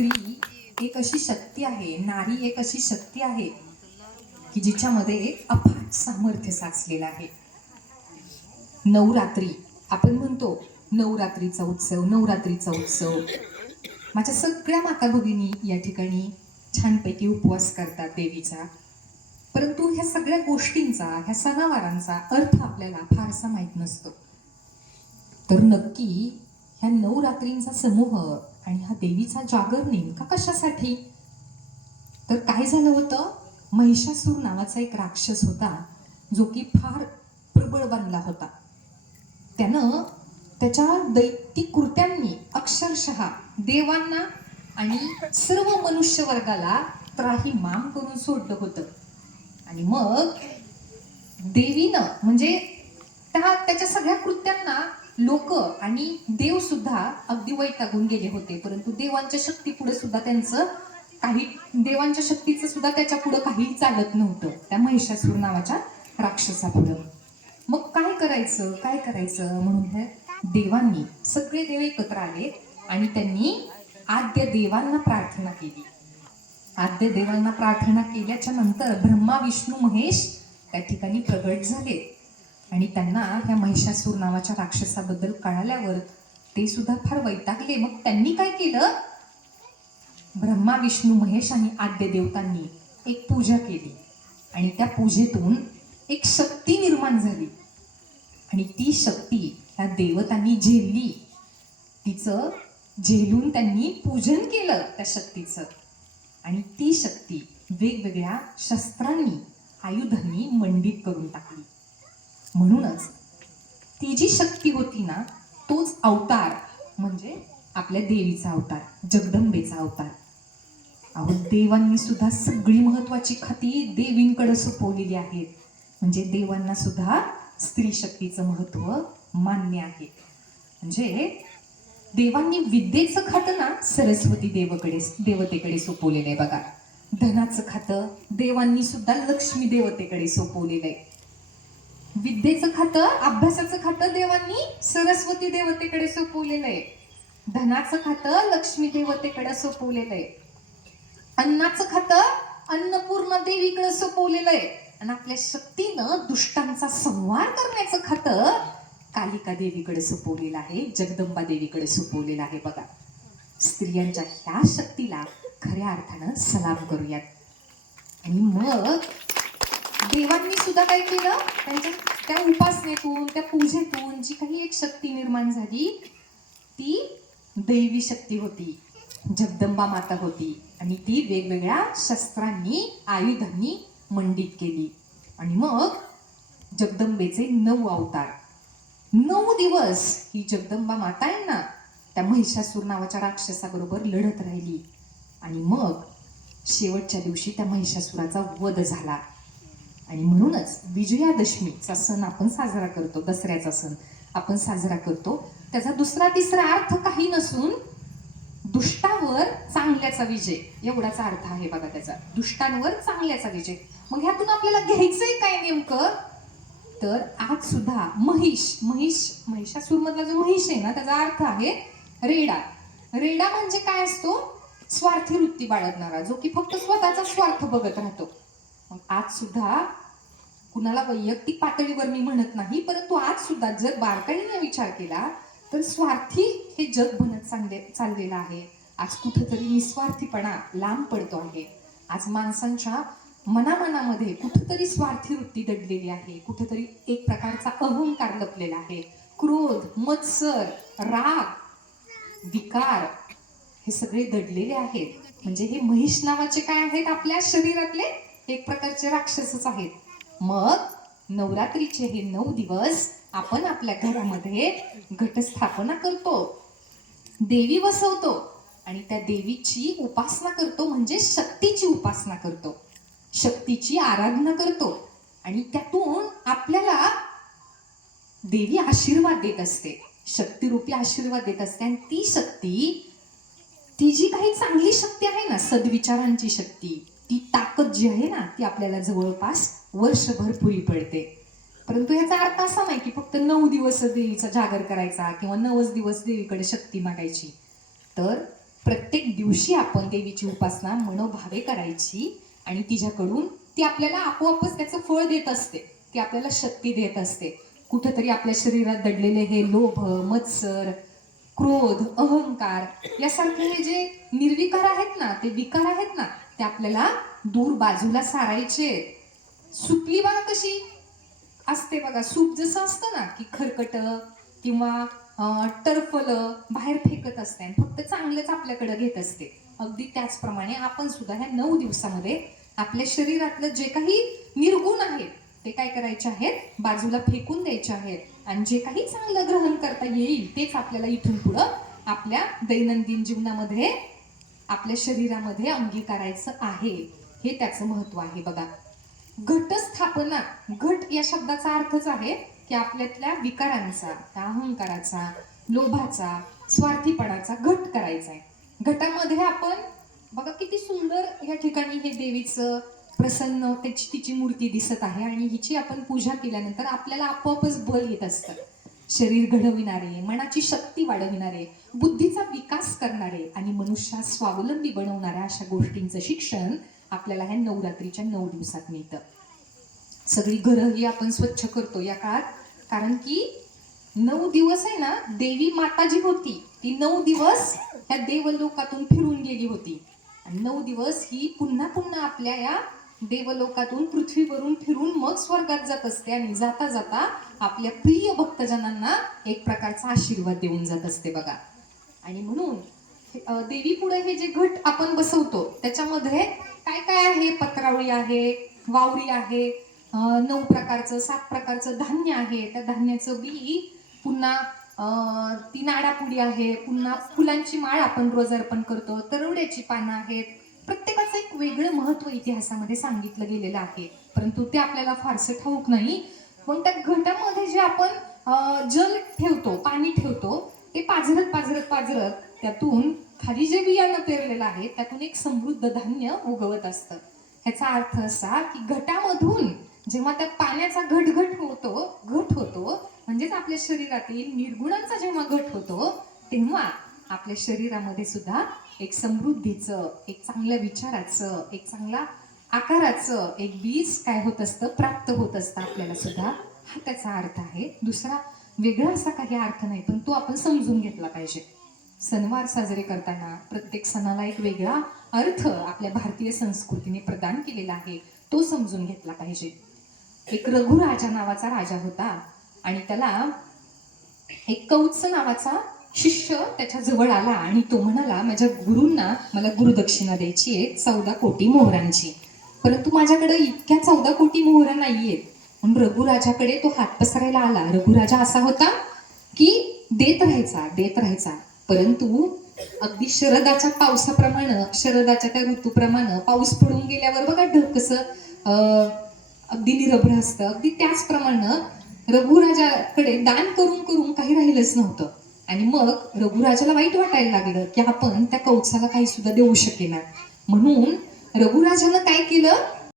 स्त्री एक अशी शक्ती आहे, नारी एक अशी शक्ती आहे की जिच्यामध्ये एक अफाट सामर्थ्य साचलेलं आहे. नवरात्री आपण म्हणतो, नवरात्रीचा उत्सव, नवरात्रीचा उत्सव. माझ्या सगळ्या माता भगिनी या ठिकाणी छानपैकी उपवास करतात देवीचा. परंतु ह्या सगळ्या गोष्टींचा, ह्या सणावारांचा अर्थ आपल्याला फारसा माहीत नसतो. तर नक्की ह्या नवरात्रींचा समूह आणि हा देवीचा जागर नेमका कशासाठी? तर काय झालं होतं, महिषासूर नावाचा एक राक्षस होता जो की फार प्रबळ बनला होता. त्यानं त्याच्या दैत्यिक कृत्यांनी अक्षरशः देवांना आणि सर्व मनुष्य वर्गाला त्राहीमाम करून सोडलं होतं. आणि मग देवीनं म्हणजे त्याच्या सगळ्या कृत्यांना लोक आणि देव सुद्धा अगदी वैतागून गेले होते. परंतु देवांच्या शक्ती पुढे सुद्धा देवांच्या शक्तीचं सुद्धा त्याच्या पुढे काही चालत नव्हतं, त्या महिषासूर नावाच्या राक्षसापुढं. मग काय करायचं म्हणून ह्या देवांनी, सगळे देव एकत्र आले आणि त्यांनी आद्य देवांना प्रार्थना केली. आद्य देवांना प्रार्थना केल्याच्या नंतर ब्रह्मा विष्णू महेश त्या ठिकाणी प्रगट झाले आणि त्यांना ह्या महिषासूर नावाच्या राक्षसाबद्दल कळाल्यावर ते सुद्धा फार वैतागले. मग त्यांनी काय केलं, ब्रह्मा विष्णू महेश आणि आद्य देवतांनी एक पूजा केली आणि त्या पूजेतून एक शक्ती निर्माण झाली आणि ती शक्ती ह्या देवतांनी झेलली. तिचं झेलून त्यांनी पूजन केलं त्या शक्तीचं आणि ती शक्ती वेगवेगळ्या शस्त्रांनी, आयुधांनी मंडित करून टाकली. म्हणूनच ती जी शक्ती होती ना, तोच अवतार म्हणजे आपल्या देवीचा अवतार, जगदंबेचा अवतार. अहो, देवांनी सुद्धा सगळी महत्वाची खाती देवींकडे सोपवलेली आहेत. म्हणजे देवांना सुद्धा स्त्री शक्तीचं महत्व मान्य आहे. म्हणजे देवांनी विद्येचं खातं ना सरस्वती देवतेकडे सोपवलेलं आहे बघा. धनाचं खातं देवांनी सुद्धा लक्ष्मी देवतेकडे सोपवलेलं आहे. विद्येचं खातं, अभ्यासाचं खातं देवांनी सरस्वती देवतेकडे सोपवलेलं आहे. धनाचं खातं लक्ष्मी देवतेकडे सोपवलेलं आहे. अन्नाचं खातं अन्नपूर्णा देवीकडे सोपवलेलं आहे. आणि आपल्या शक्तीनं दुष्टांचा संहार करण्याचं खातं कालिका देवीकडे सोपवलेलं आहे, जगदंबा देवीकडे सोपवलेलं आहे बघा. स्त्रियांच्या ह्या शक्तीला खऱ्या अर्थानं सलाम करूयात. आणि मग देवांनी सुद्धा काय केलं, त्यांच्या त्या उपासनेतून, त्या पूजेतून जी काही एक शक्ती निर्माण झाली ती दैवी शक्ती होती, जगदंबा माता होती आणि ती वेगवेगळ्या शस्त्रांनी, आयुधांनी मंडित केली. आणि मग जगदंबेचे 9 अवतार, 9 दिवस ही जगदंबा माता आहे ना त्या महिषासूर नावाच्या राक्षसाबरोबर लढत राहिली. आणि मग शेवटच्या दिवशी त्या महिषासुराचा वध झाला. आणि म्हणूनच विजयादशमीचा सण आपण साजरा करतो, दसऱ्याचा सण आपण साजरा करतो. त्याचा दुसरा तिसरा अर्थ काही नसून दुष्टावर चांगल्याचा विजय एवढाचा अर्थ आहे बघा त्याचा. दुष्टांवर चांगल्याचा विजय. मग ह्यातून आपल्याला घ्यायचंय काय नेमकं, तर आज सुद्धा महिषासूर मधला जो महिष आहे ना त्याचा अर्थ आहे रेडा. रेडा म्हणजे काय असतो, स्वार्थी वृत्ती बाळगणारा, जो की फक्त स्वतःचा स्वार्थ बघत राहतो. मग आज सुद्धा कुणाला वैयक्तिक पातळीवर मी म्हणत नाही, परंतु आज सुद्धा जर बारकाईने विचार केला तर स्वार्थी हे जग बनत चाललेलं आहे. आज कुठेतरी निस्वार्थीपणा लांब पडतो आहे. आज माणसांच्या मनामध्ये कुठेतरी स्वार्थी वृत्ती दडलेली आहे, कुठेतरी एक प्रकारचा अहंकार लपलेला आहे. क्रोध, मत्सर, राग, विकार हे सगळे दडलेले आहेत. म्हणजे हे महिष नावाचे काय आहेत, आपल्या शरीरातले एक प्रकारचे राक्षसच आहेत. मग नवरात्रीचे हे 9 दिवस आपण आपल्या घरामध्ये घटस्थापना करतो, देवी बसवतो आणि त्या देवीची उपासना करतो. म्हणजे शक्तीची उपासना करतो, शक्तीची आराधना करतो आणि त्यातून आपल्याला देवी आशीर्वाद देत असते, शक्तिरूपी आशीर्वाद देत असते. आणि ती शक्ती, ती जी काही चांगली शक्ती आहे ना, सद्विचारांची शक्ती, ती ताकद जी आहे ना ती आपल्याला जवळपास वर्षभर पुरी पडते. परंतु याचा अर्थ असा नाही की फक्त 9 दिवस देवीचा जागर करायचा किंवा 9 दिवस देवीकडे शक्ती मागायची. तर प्रत्येक दिवशी आपण देवीची उपासना मनोभावे करायची आणि तिच्याकडून ती आपल्याला आपोआपच त्याचं फळ देत असते. ती आपल्याला शक्ती देत असते. कुठंतरी आपल्या शरीरात दडलेले हे लोभ, मत्सर, क्रोध, अहंकार यासारखे हे जे निर्विकार आहेत ना, ते विकार आहेत ना, ते आपल्याला दूर बाजूला सारायचे. सुपली बघा कशी असते बघा, सूप जसं असतं ना की खरकट किंवा टरफलं बाहेर फेकत असते आणि फक्त चांगलंच आपल्याकडे घेत असते. अगदी त्याचप्रमाणे आपण सुद्धा ह्या 9 दिवसामध्ये आपल्या शरीरातलं जे काही निर्गुण आहेत ते काय करायचे आहेत, बाजूला फेकून द्यायचे आहेत आणि जे काही चांगलं ग्रहण करता येईल तेच आपल्याला इथून पुढं आपल्या दैनंदिन जीवनामध्ये आपल्या शरीरामध्ये अंगीकारायचं आहे. हे त्याचं महत्व आहे बघा. घटस्थापना, घट या शब्दाचा अर्थच आहे की आपल्यातल्या विकारांचा, त्या अहंकाराचा, लोभाचा, स्वार्थीपणाचा घट करायचा आहे. घटामध्ये आपण बघा किती सुंदर या ठिकाणी हे देवीचं प्रसन्न त्याची तिची मूर्ती दिसत आहे आणि हिची आपण पूजा केल्यानंतर आपल्याला आपोआपच बल येत असतं. शरीर घडविणारे, मनाची शक्ती वाढविणारे, बुद्धीचा विकास करणारे आणि मनुष्यास स्वावलंबी बनवणाऱ्या अशा गोष्टींचं शिक्षण आपल्याला ह्या नवरात्रीच्या 9 दिवसात मिळतं. सगळी घरं ही आपण स्वच्छ करतो या काळात, कारण की 9 दिवस आहे ना, देवी माता जी होती ती 9 दिवस ह्या देवलोकातून फिरून गेली होती आणि 9 दिवस ही पुन्हा पुन्हा आपल्या या देवलोकातून पृथ्वीवरून फिरून मग स्वर्गात जात असते आणि जाता जाता आपल्या प्रिय भक्तजनांना एक प्रकारचा आशीर्वाद देऊन जात असते बघा. आणि म्हणून देवी पुढे हे जे घट आपण बसवतो त्याच्यामध्ये काय काय आहे, पत्रावळी आहे, वावरी आहे, 9 प्रकारचं 7 प्रकारचं धान्य आहे. त्या धान्याचं बी पुन्हा ती नाडापुडी आहे, पुन्हा फुलांची माळ आपण रोज अर्पण करतो, तरुड्याची पानं आहेत. प्रत्येकाचं एक वेगळं महत्व इतिहासामध्ये सांगितलं गेलेलं आहे, परंतु ते आपल्याला फारसं ठाऊक नाही. पण त्या घटामध्ये जे आपण जल ठेवतो, पाणी ठेवतो, ते पाझरत पाझरत पाझरत त्यातून खाली जे बियाणं पेरलेलं आहे त्यातून एक समृद्ध धान्य उगवत असतं. ह्याचा अर्थ असा की घटामधून जेव्हा त्या पाण्याचा घट होतो म्हणजेच आपल्या शरीरातील निर्गुणांचा जेव्हा घट होतो तेव्हा आपल्या शरीरामध्ये सुद्धा एक समृद्धीचं, एक चांगल्या विचाराचं, एक चांगला आकाराचं एक बीज काय होत असतं, प्राप्त होत असतं आपल्याला सुद्धा. हा त्याचा अर्थ आहे. दुसरा वेगळा असा काही अर्थ नाही, पण तो आपण समजून घेतला पाहिजे. सणवार साजरे करताना प्रत्येक सणाला एक वेगळा अर्थ आपल्या भारतीय संस्कृतीने प्रदान केलेला आहे, तो समजून घेतला पाहिजे. एक रघुराजा नावाचा राजा होता आणि त्याला एक कौत्स नावाचा शिष्य त्याच्या जवळ आला आणि तो म्हणाला, माझ्या गुरूंना मला गुरुदक्षिणा द्यायची आहे 14 कोटी मोहरांची, परंतु माझ्याकडे इतक्या 14 कोटी मोहरा नाहीयेत. म्हणून रघुराजाकडे तो हात पसरायला आला. रघुराजा असा होता की देत राहायचा, परंतु अगदी शरदाच्या पावसाप्रमाणे, शरदाच्या त्या ऋतूप्रमाणे पाऊस पडून गेल्यावर बघा ढग कसं अगदी निरभ्र असतं, अगदी त्याचप्रमाणे रघुराजाकडे दान करून करून काही राहिलंच नव्हतं. आणि मग रघुराजाला वाईट वाटायला लागलं की आपण त्या कौत्साला काही सुद्धा देऊ शकेना. म्हणून रघुराजानं काय केलं,